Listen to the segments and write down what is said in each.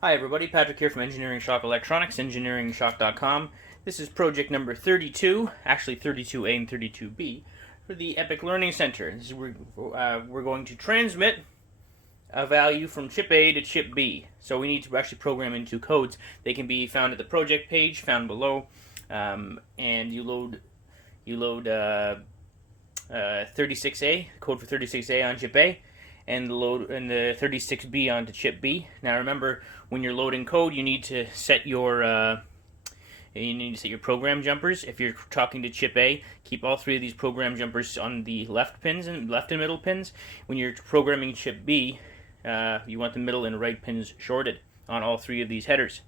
Hi everybody, Patrick here from Engineering Shock Electronics, engineeringshock.com. This is project number 32, actually 32A and 32B, for the Epoch Learning Center. This is we're going to transmit a value from chip A to chip B. So we need to actually program into codes. They can be found at the project page, found below, and you load 36A, code for 36A on chip A, and the 36B onto chip B. Now remember, when you're loading code, you need to set your program jumpers. If you're talking to chip A, keep all three of these program jumpers on the left pins and left and middle pins. When you're programming chip B, you want the middle and right pins shorted on all three of these headers.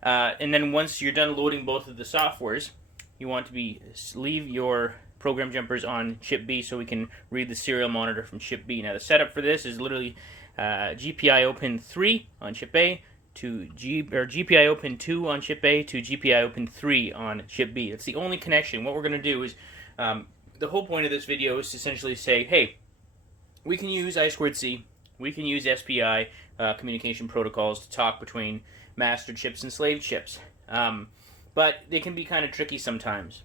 And then once you're done loading both of the softwares, you want to leave your program jumpers on chip B so we can read the serial monitor from chip B. Now the setup for this is literally GPIO pin 3 on chip A to GPIO pin 2 on chip A to GPIO pin 3 on chip B. That's the only connection. What we're going to do is, the whole point of this video is to essentially say, hey, we can use I2C, we can use SPI communication protocols to talk between master chips and slave chips. But they can be kind of tricky sometimes.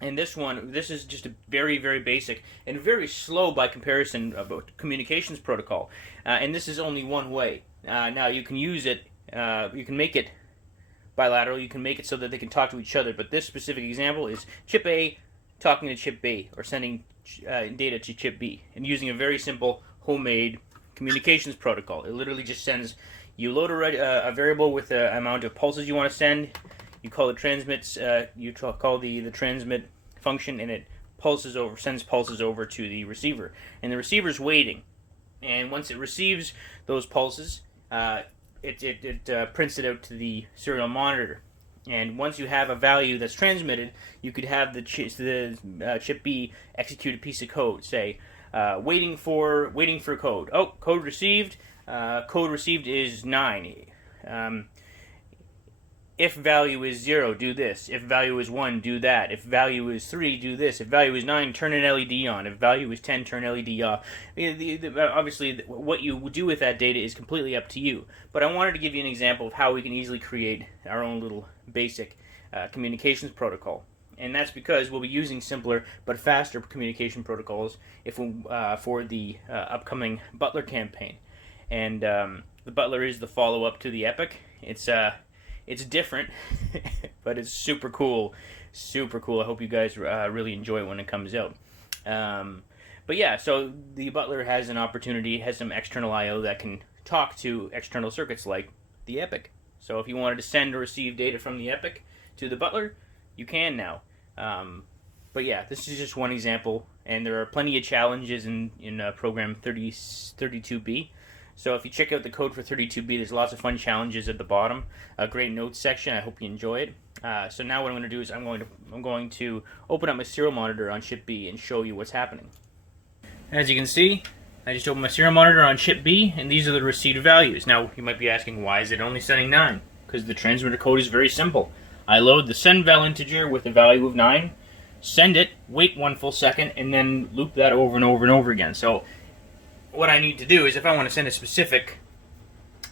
And this is just a very, very basic and very slow by comparison about communications protocol. And this is only one way. Now you can use it, you can make it bilateral, you can make it so that they can talk to each other, but this specific example is chip A talking to chip B, or sending data to chip B, and using a very simple homemade communications protocol. It literally just sends, you load a variable with the amount of pulses you want to send. You call it transmits. You call the transmit function, and it sends pulses over to the receiver, and the receiver's waiting. And once it receives those pulses, it prints it out to the serial monitor. And once you have a value that's transmitted, you could have the chip B execute a piece of code. Say, waiting for code. Oh, code received. Code received is 9. If value is 0, do this. If value is 1, do that. If value is 3, do this. If value is 9, turn an LED on. If value is 10, turn LED off. Obviously, what you do with that data is completely up to you. But I wanted to give you an example of how we can easily create our own little basic communications protocol. And that's because we'll be using simpler but faster communication protocols for the upcoming Butler campaign. And the Butler is the follow-up to the Epoch. It's different, but it's super cool. Super cool. I hope you guys really enjoy it when it comes out. But yeah, so the Butler has an opportunity, has some external I/O that can talk to external circuits like the Epoch. So if you wanted to send or receive data from the Epoch to the Butler, you can now. But yeah, this is just one example, and there are plenty of challenges in program 32B. So if you check out the code for 32B, there's lots of fun challenges at the bottom. A great notes section. I hope you enjoy it. So now what I'm going to do is I'm going to open up my serial monitor on chip B and show you what's happening. As you can see, I just opened my serial monitor on chip B, and these are the received values. Now you might be asking, why is it only sending 9? Because the transmitter code is very simple. I load the send val integer with a value of 9, send it, wait 1 full second, and then loop that over and over and over again. So what I need to do is, if I want to send a specific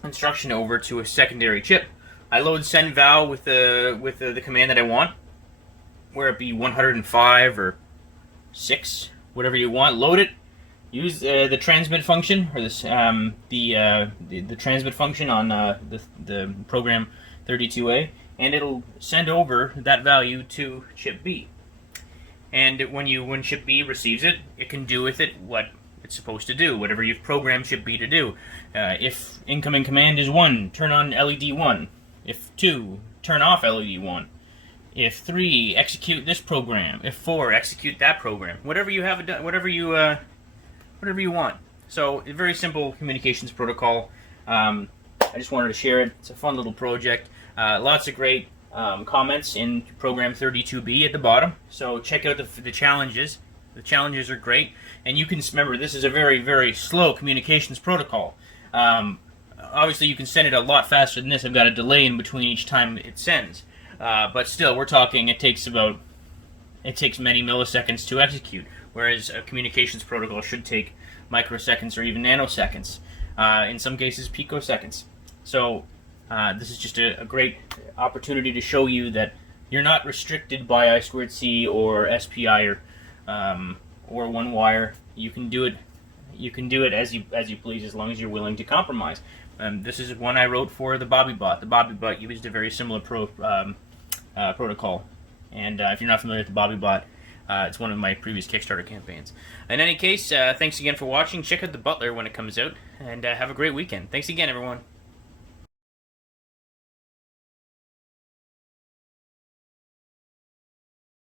instruction over to a secondary chip, I load send val with the command that I want, where it be 105 or 6, whatever you want. Load it. Use the transmit function, or this the transmit function on the program 32A, and it'll send over that value to chip B. And when chip B receives it, it can do with it what it's supposed to do, whatever you've programmed chip B to do. If incoming command is 1, turn on LED 1. If 2, turn off LED 1. If 3, execute this program. If 4, execute that program. Whatever you have done, whatever you want. So a very simple communications protocol. I just wanted to share it. It's a fun little project. Lots of great comments in program 32B at the bottom. So check out the challenges. The challenges are great, and you can remember this is a very, very slow communications protocol. Obviously, you can send it a lot faster than this. I've got a delay in between each time it sends, but still, we're talking. It takes many milliseconds to execute, whereas a communications protocol should take microseconds or even nanoseconds. In some cases, picoseconds. So this is just a great opportunity to show you that you're not restricted by I2C or SPI or one wire. You can do it. You can do it as you please, as long as you're willing to compromise. This is one I wrote for the BobbyBot. The BobbyBot used a very similar protocol. And if you're not familiar with the BobbyBot, it's one of my previous Kickstarter campaigns. In any case, thanks again for watching. Check out the Butler when it comes out, and have a great weekend. Thanks again, everyone.